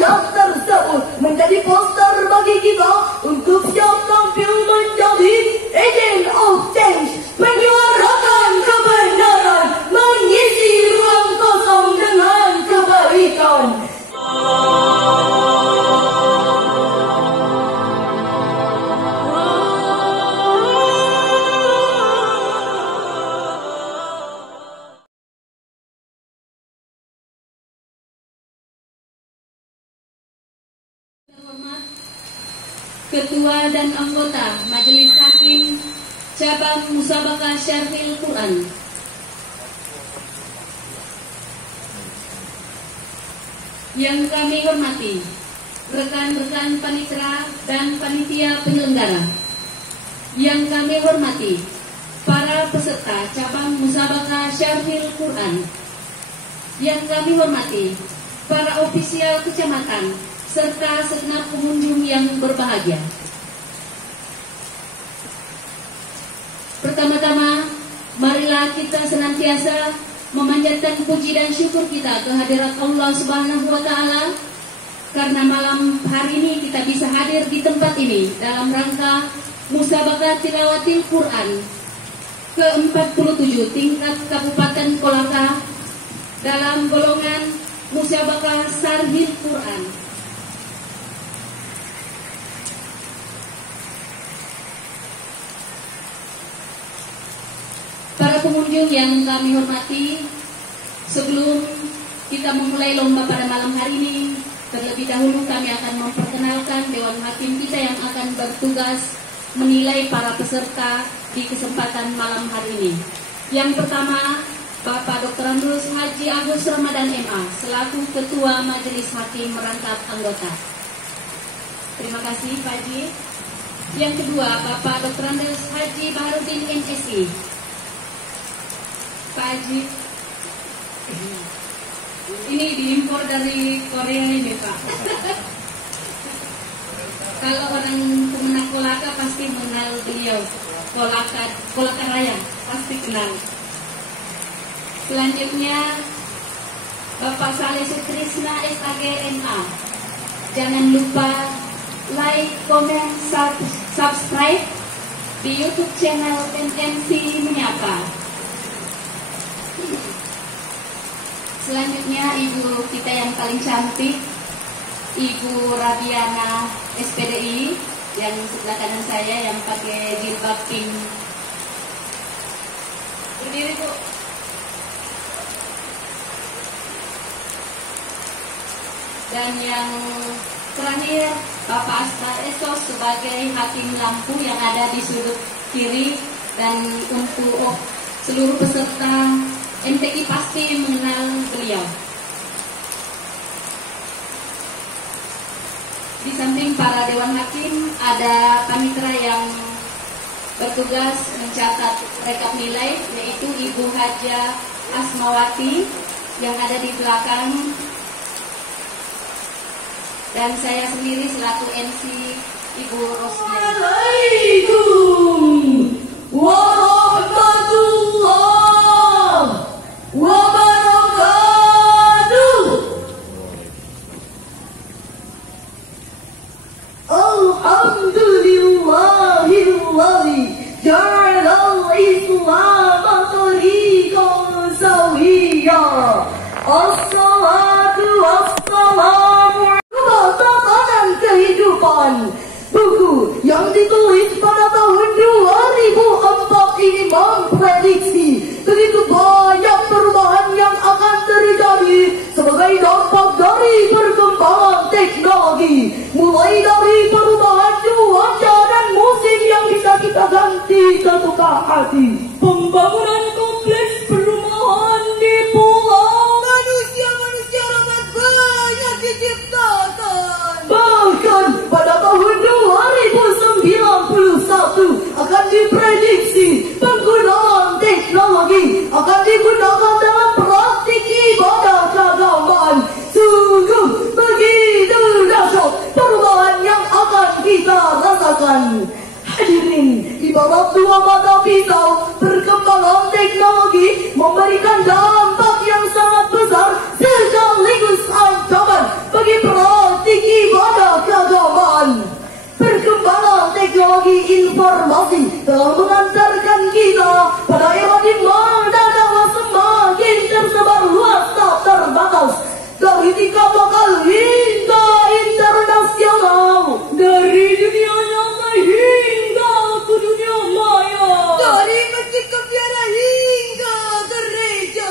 ayat tersebut menjadi poster bagi kita untuk siap tampil menjadi agent of change, menyuarakan kebenaran, mengisi ruang kosong dengan kebaikan. Ketua dan anggota Majelis Hakim Cabang Musabaqah Syarhil Quran, yang kami hormati rekan-rekan panitera dan panitia penyelenggara, yang kami hormati para peserta Cabang Musabaqah Syarhil Quran, yang kami hormati para ofisial kecamatan serta segenap pengunjung yang berbahagia. Pertama-tama, marilah kita senantiasa memanjatkan puji dan syukur kita kehadirat Allah Subhanahu wa Ta'ala, karena malam hari ini kita bisa hadir di tempat ini dalam rangka Musabaqah Tilawatil Quran ke-47 tingkat Kabupaten Kolaka dalam golongan Musabaqah Syarhil Quran. Para pengunjung yang kami hormati, sebelum kita memulai lomba pada malam hari ini, terlebih dahulu kami akan memperkenalkan Dewan Hakim kita yang akan bertugas menilai para peserta di kesempatan malam hari ini. Yang pertama, Bapak Dr. Andrus Haji Agus Ramadan MA selaku Ketua Majelis Hakim merangkap anggota. Terima kasih Pak Haji. Yang kedua, Bapak Dr. Andrus Haji Baharudin MSI. Pak Haji, ini diimpor dari Korea ini Pak. Kalau orang pemenang Kolaka pasti mengenal beliau, Kolaka Raya pasti kenal. Selanjutnya Bapak Saleh Sutrisna SAG MA. Jangan lupa like, comment, subscribe di YouTube channel MNC Menyapa. Selanjutnya ibu kita yang paling cantik, Ibu Rabiana SPDI, yang sebelah kanan saya yang pakai jilbab pink. Berdiri Bu. Dan yang terakhir Bapak Astar Esos sebagai hakim lampu yang ada di sudut kiri, dan untuk seluruh peserta MTI pasti mengenal beliau. Di samping para Dewan Hakim, ada panitera yang bertugas mencatat rekap nilai, yaitu Ibu Haja Asmawati yang ada di belakang, dan saya sendiri selaku MC Ibu Rosmina. Assalamualaikum warahmatullahi wabarakatuh. Alhamdulillahilladzi ja'alal Islam tariqan sawiyya. Assalatu wassalamu ala tatanan kehidupan. Buku yang ditulis pada tahun 2004 ini memprediksi begitu banyak perubahan yang akan terjadi sebagai dampak dari perkembangan teknologi, mulai dari perubahan cuaca dan musim yang bisa kita ganti ketuka hati, pembangunan kompleks perumahan di pulau, manusia-manusia dapat banyak diciptakan. Bahkan pada tahun teknologi informasi telah mengantarkan kita pada era di mana dakwah semakin tersebar luas tak terbatas, dari 3 lokal hingga internasional, dari dunia nyata hingga ke dunia maya, dari masjid ke biara hingga gereja,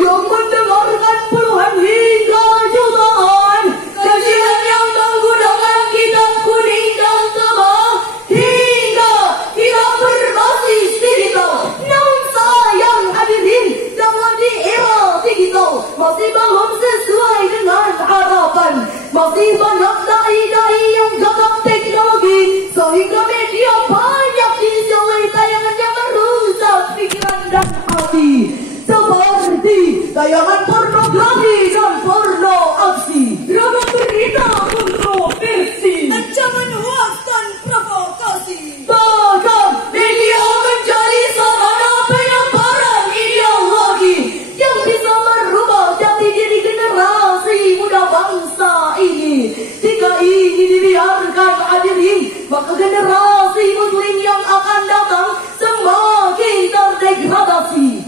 yang mendengarkan puluhan hingga jutaan, kajian yang menggunakan kitab kuning dan tebal, hingga kitab berbasis digital. Namun sayang hadirin, dakwah di era digital masih belum sesuai dengan harapan. Masih banyak dai-dai yang gagap teknologi, sehingga media banyak diisi oleh tayangan yang merusak pikiran dan hati, seperti tayangan pornografi dan porno aksi, drama berita kontroversi, ancaman hoax dan provokasi. bahkan media menjadi sarana penyebaran ideologi yang bisa merubah jati diri generasi muda bangsa ini. Jika ini dibiarkan hadirin, maka generasi muslim yang akan datang semakin terdegradasi.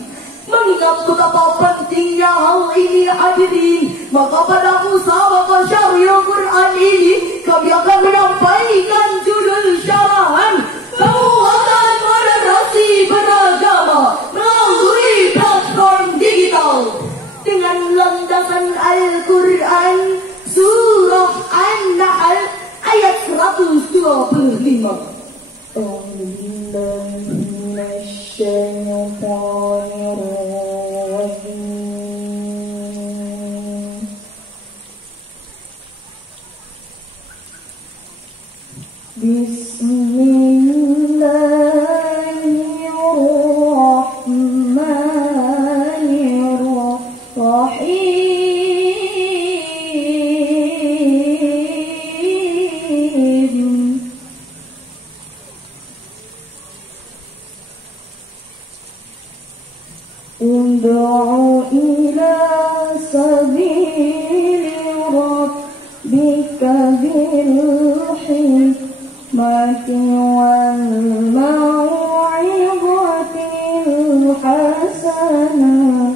Mengingat betapa pentingnya hal ini hadirin, maka pada musabaqah Syariah Quran ini kami akan menyampaikan judul syarahan penguatan moderasi beragama melalui platform digital dengan landasan Al-Quran surah An-Nahl ayat 125. Ud'u ila sabili rabbika bil hikmati wal mau'izatil hasanah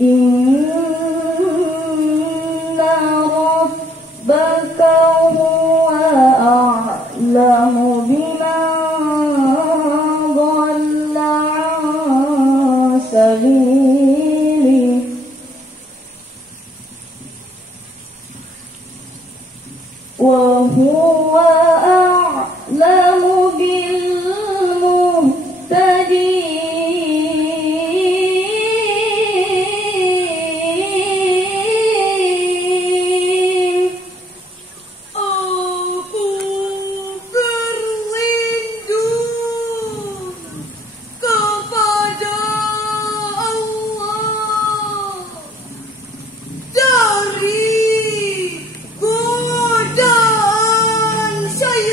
Inna rabbaka huwa a'lamu biman dhalla an sabilihi wa huwa a'lamu bil muhtadin. Dari godaan syaitan.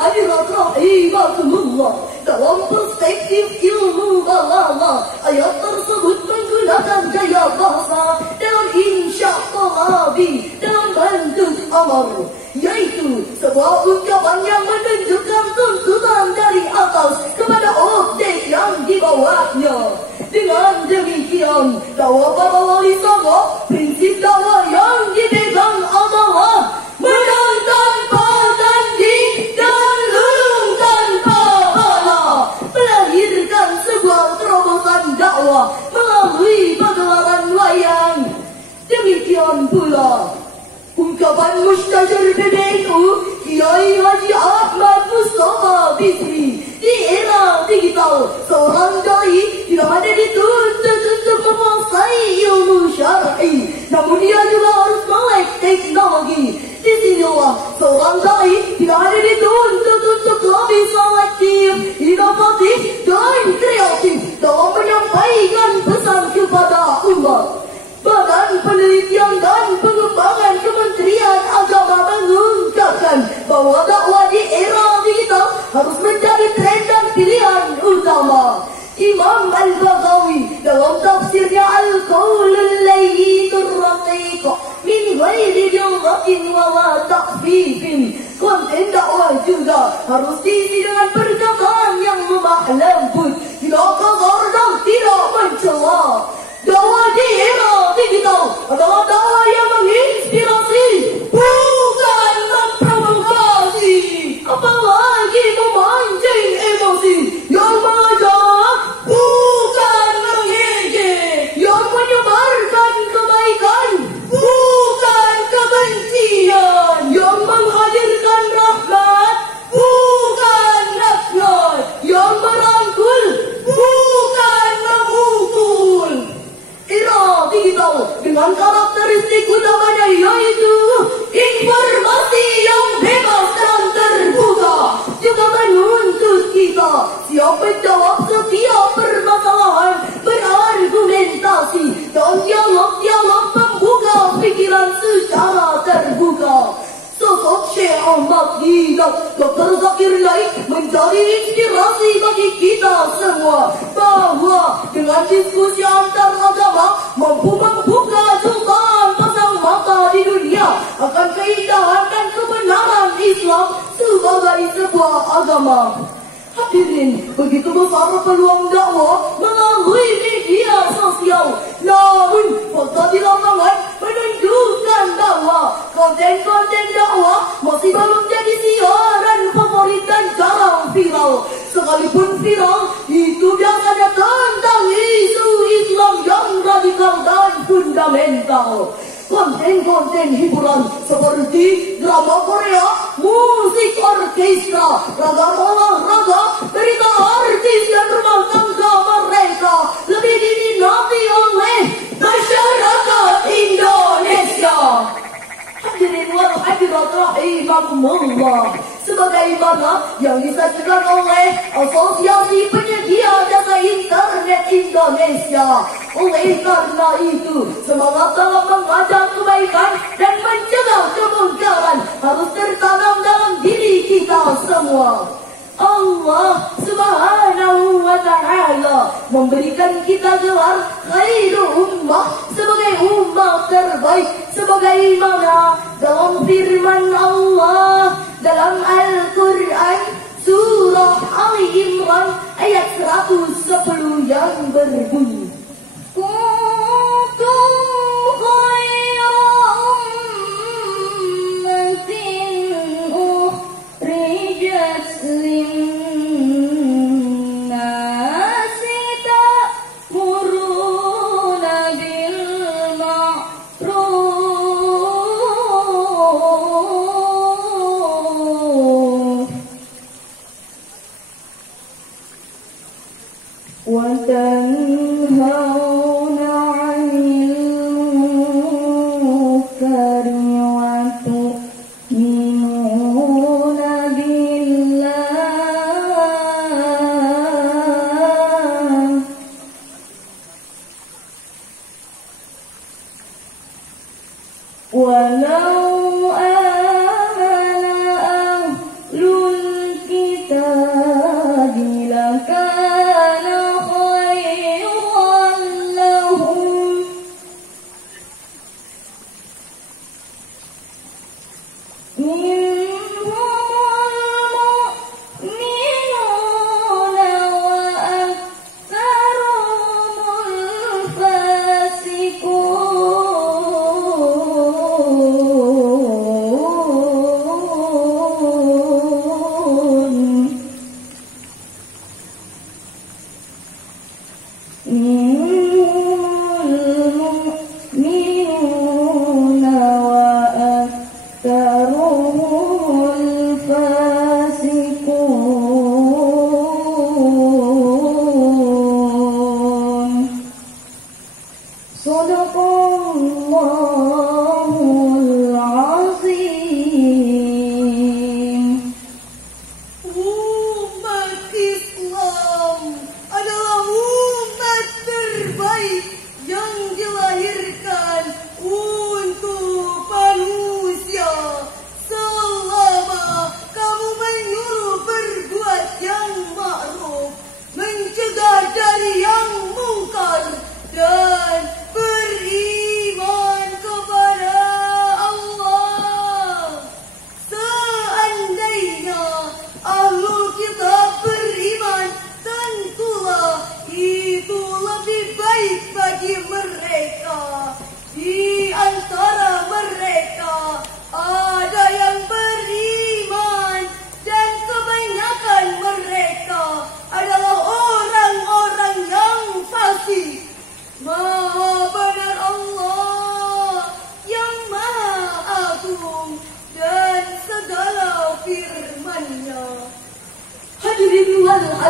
hadirat rahimakumullah, dalam perspektif ilmu balaghah, ayat tersebut menggunakan gaya bahasa dalam insya talabi dalam bentuk amar, yaitu sebuah ungkapan yang menunjukkan tuntutan dari atas kepada objek yang dibawanya. Dengan demikian, dakwah para wali songo, prinsip dakwah yang dipegang adalah menang tanpa tanding dan lulung tanpa bala, melahirkan sebuah terobosan dakwah melalui pagelaran wayang. Demikian pula ungkapan Mustasyar PBNU Kiai Haji Ahmad Mustafa Bisri, di era digital seorang dai tidak hanya dituntut untuk menguasai ilmu syar'i, namun dia juga harus melek teknologi. Disinilah seorang dai tidak hanya dituntut untuk lebih selektif, inovatif, dan kreatif dalam menyampaikan pesan kepada umat. Badan Penelitian dan Pengembangan Kementerian Agama mengungkapkan bahwa dakwah di era digital harus menjadi tren dan pilihan utama. Imam Al-Baghawi dalam tafsirnya Al-Qaulul Layyinur Raqiq min ghairi dilghatin wala ta'fifin, konten dakwah juga harus diisi dengan perkataan yang lemah lembut, tidak kasar dan tidak mencela. Dakwah di era digital adalah dakwah yang menginspirasi, bukan memprovokasi, apalagi memancing emosi, yang mengajak, bukan mengejek, yang menyebarkan kebaikan, bukan kebencian, yang menghadirkan rahmat, bukan laknat, yang merangkul, bukan memukul. Era digital dengan karakteristik utamanya yaitu informasi yang bebas dan terbuka juga menuntut kita siap menjawab setiap permasalahan, berargumentasi, dan dialog-dialog membuka pikiran secara terbuka. Sosok Syekh Ahmad Didat, Dr. Zakir Naik menjadi inspirasi bagi kita semua bahwa dengan diskusi antar agama mampu membuka jutaan pasang mata di dunia akan keindahan dan kebenaran Islam sebagai sebuah agama. Hadirin, begitu besar peluang dakwah melalui media sosial. Namun, fakta di lapangan menunjukkan bahwa konten-konten dakwah masih belum jadi siaran favorit dan jarang viral. Sekalipun viral, itu biasanya tentang isu Islam yang radikal dan fundamental. Konten-konten hiburan seperti drama Korea, musik orkestra, ragam olahraga, berita artis dan rumah tangga mereka lebih diminati oleh masyarakat Indonesia. Hadirin wal hadirat rahimakumullah, sebagaimana yang disajikan oleh Asosiasi Penyedia Jasa Internet Indonesia. Oleh karena itu, semangat dalam mengajak kebaikan dan mencegah kemungkaran harus tertanam dalam diri kita semua. Allah Subhanahu wa Ta'ala memberikan kita gelar khairu ummah sebagai umat terbaik, sebagaimana dalam firman Allah dalam Al-Quran surah Ali Imran ayat 110 yang berbunyi, kuntum khairu ummatin ukhrijat linnasi ta'muruna bil ma'ruf wa tanhauna 'anil munkari wa tu'minuna billah. Walau amana ahlul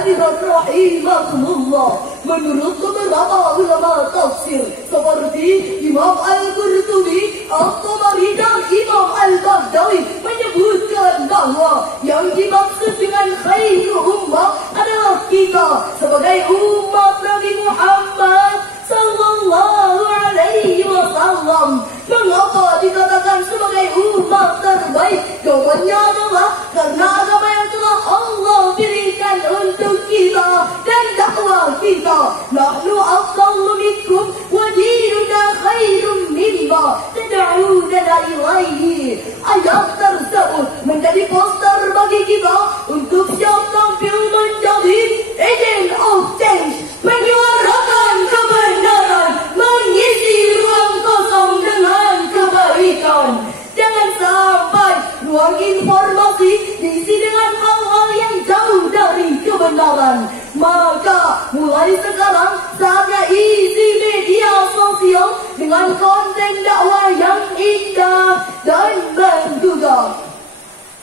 hadirat rahimakumullah. Menurut beberapa ulama tafsir seperti Imam Al-Qurtubi, At-Tabari dan Imam Al-Baghdadi menyebutkan bahwa yang dimaksud dengan khairu ummah adalah kita sebagai umat Nabi Muhammad sallallahu alaihi wasallam. Mengapa dikatakan sebagai umat terbaik? Jawabannya adalah karena agama yang telah Allah berikan untuk kita dan dakwah kita. Nahnu afdalu minkum wa dinuna khairum mimma tad'unana ilaihi. Ayat tersebut menjadi poster bagi kita untuk siap tampil menjadi agent of change, menyuarakan kebenaran, mengisi ruang kosong dengan kebaikan. Jangan sampai ruang informasi diisi dengan hal-hal yang jauh dari kebenaran. Maka mulai sekarang saatnya isi media sosial dengan konten dakwah yang indah dan menggugah.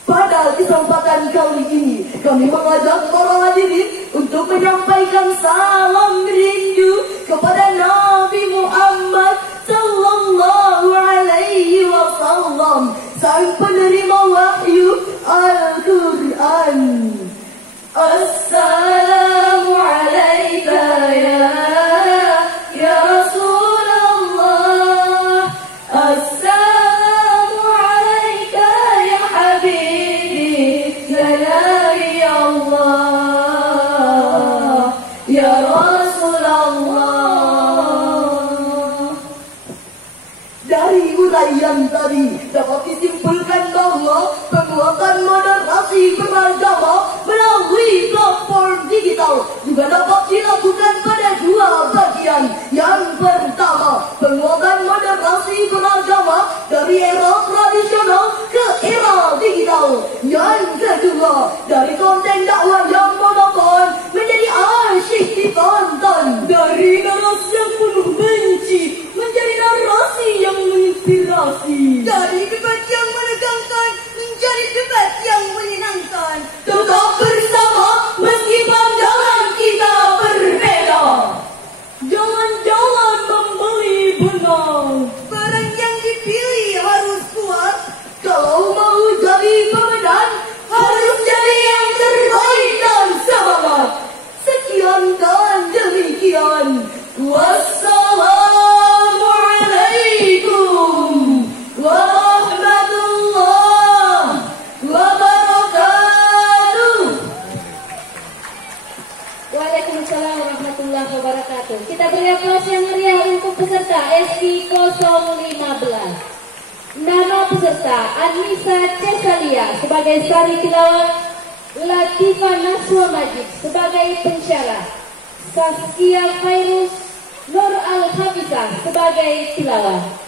Pada kesempatan kali ini kami mengajak para hadirin untuk menyampaikan salam rindu kepada Nabi Muhammad sallallahu alaihi wasallam, sang penerima wahyu Al-Quran. Assalamu alayka ya Rasulullah. Assalamu alayka ya Habibi, ya Nabi Allah, ya Rasulullah. Dari uraian tadi dapat disimpulkan bahwa penguatan moderasi beragama melalui platform digital juga dapat dilakukan pada dua bagian. Yang pertama, penguatan moderasi beragama dari era tradisional ke era digital. Yang kedua, dari konten dakwah yang monoton menjadi asyik ditonton. Dari narasi yang penuh benci menjadi narasi yang menginspirasi. Dari debat yang menegangkan menjadi debat yang menyenangkan. Tetap bersama meski pandangan kita berbeda. Jangan-jangan membeli benang. Barang yang dipilih harus kuat. Kalau mau jadi pemenang harus jadi yang terbaik dan semangat. Sekian dan demikian. Wassalamualaikum warahmatullahi wabarakatuh. Waalaikumsalam warahmatullahi wabarakatuh. Kita beri aplaus yang meriah untuk peserta SI 015. Nama peserta Anissa Cesalia sebagai sari tilawah, Latifah Naswa Majid sebagai pensyarah, Saskia Khairus Nur Al-Hafizah sebagai tilawah.